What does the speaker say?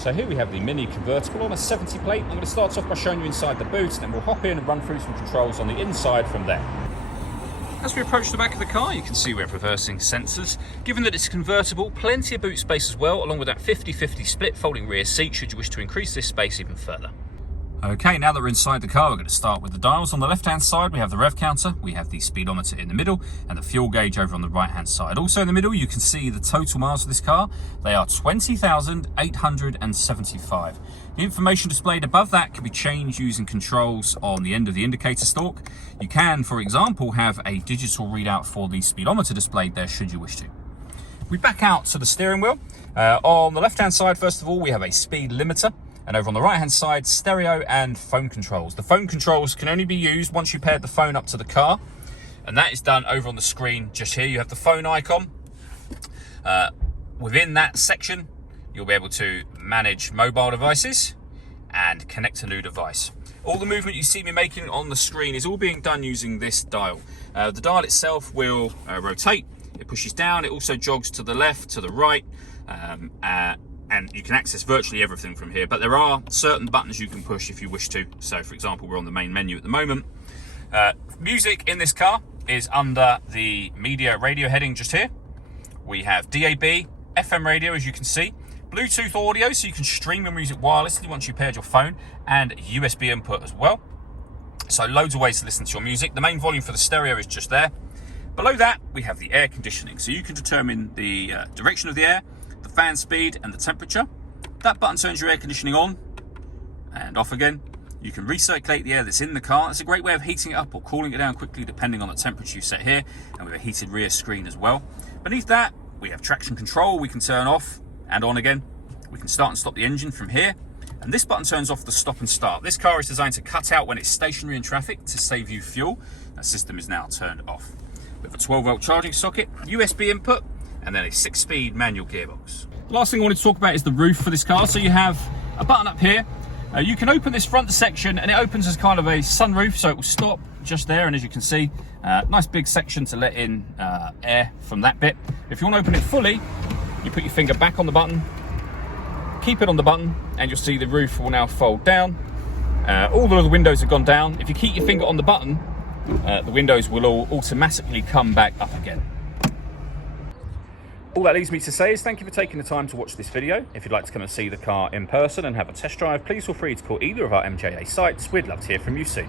So here we have the Mini Convertible on a 70 plate. I'm going to start off by showing you inside the boot, and then we'll hop in and run through some controls on the inside from there. As we approach the back of the car, you can see we have reversing sensors. Given that it's convertible, plenty of boot space as well, along with that 50-50 split folding rear seat should you wish to increase this space even further. Okay, now that we're inside the car, we're going to start with the dials. On the left-hand side, we have the rev counter, we have the speedometer in the middle, and the fuel gauge over on the right-hand side. Also in the middle, you can see the total miles of this car. They are 20,875. The information displayed above that can be changed using controls on the end of the indicator stalk. You can, for example, have a digital readout for the speedometer displayed there, should you wish to. We back out to the steering wheel. On the left-hand side, first of all, we have a speed limiter. And over on the right-hand side, stereo and phone controls. The phone controls can only be used once you paired the phone up to the car. And that is done over on the screen just here. You have the phone icon. Within that section, you'll be able to manage mobile devices and connect a new device. All the movement you see me making on the screen is all being done using this dial. The dial itself will rotate. It pushes down. It also jogs to the left, to the right. And you can access virtually everything from here, but there are certain buttons you can push if you wish to. So for example, we're on the main menu at the moment. Music in this car is under the media radio heading just here. We have DAB, FM radio, as you can see, Bluetooth audio, so you can stream your music wirelessly once you paired your phone, and USB input as well. So loads of ways to listen to your music. The main volume for the stereo is just there. Below that, we have the air conditioning. So you can determine the direction of the air, the fan speed and the temperature. That button turns your air conditioning on and off again. You can recirculate the air that's in the car. It's a great way of heating it up or cooling it down quickly depending on the temperature you set here, and with a heated rear screen as well. Beneath that, we have traction control. We can turn off and on again. We can start and stop the engine from here, and this button turns off the stop and start. This car is designed to cut out when it's stationary in traffic to save you fuel. That system is now turned off. We have a 12-volt charging socket, USB input, and then a 6-speed manual gearbox. The last thing I wanted to talk about is the roof for this car. So you have a button up here. You can open this front section and it opens as kind of a sunroof, so it will stop just there, and as you can see, nice big section to let in air from that bit. If you want to open it fully, you put your finger back on the button, keep it on the button, and you'll see the roof will now fold down. All the other windows have gone down. If you keep your finger on the button, the windows will all automatically come back up again. All that leaves me to say is thank you for taking the time to watch this video. If you'd like to come and see the car in person and have a test drive, please feel free to call either of our MJA sites. We'd love to hear from you soon.